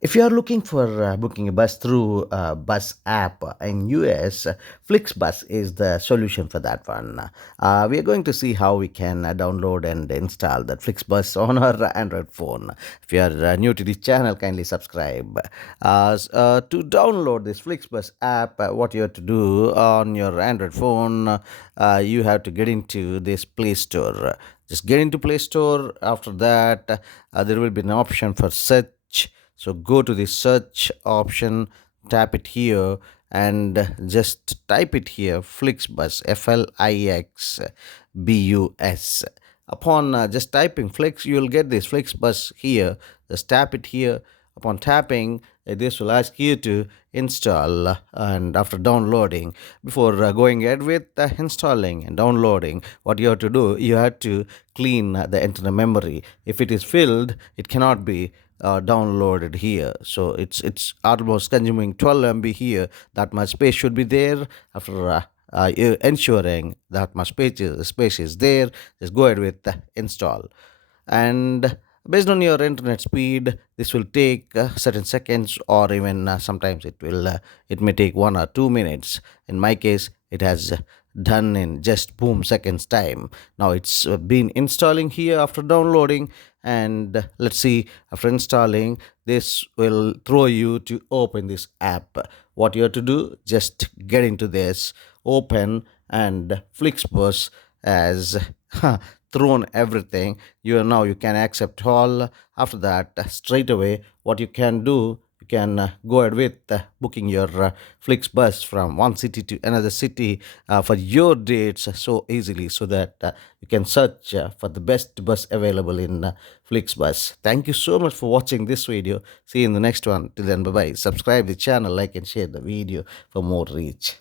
If you are looking for booking a bus through a bus app in US, flixbus is the solution for that one. We are going to see how we can download and install that flixbus on our Android phone. If you are new to this channel, kindly subscribe. To download this flixbus app, what you have to do on your Android phone, you have to get into this Play Store. Just get into Play Store. After that, there will be an option for search, so go to the search option, tap it here, and just type it here, Flixbus, Flixbus. Upon just typing Flix, you will get this Flixbus here. Just tap it here. Upon tapping, this will ask you to install, and after downloading, before going ahead with installing and downloading, what you have to do, you have to clean the internal memory. If it is filled, it cannot be downloaded here. So it's almost consuming 12 MB here. That much space should be there. After ensuring that much space is there, just go ahead with the install. And based on your internet speed, this will take certain seconds, or even sometimes it may take 1 or 2 minutes. In my case, it has done in just boom seconds time. Now it's been installing here after downloading, and let's see, after installing, this will throw you to open this app. What you have to do, just get into this, open, and flixbus as thrown everything. You can accept all. After that, straight away, what you can do, you can go ahead with booking your flixbus from one city to another city for your dates so easily, so that you can search for the best bus available in flixbus. Thank you so much for watching this video. See you in the next one. Till then, bye bye. Subscribe the channel, like and share the video for more reach.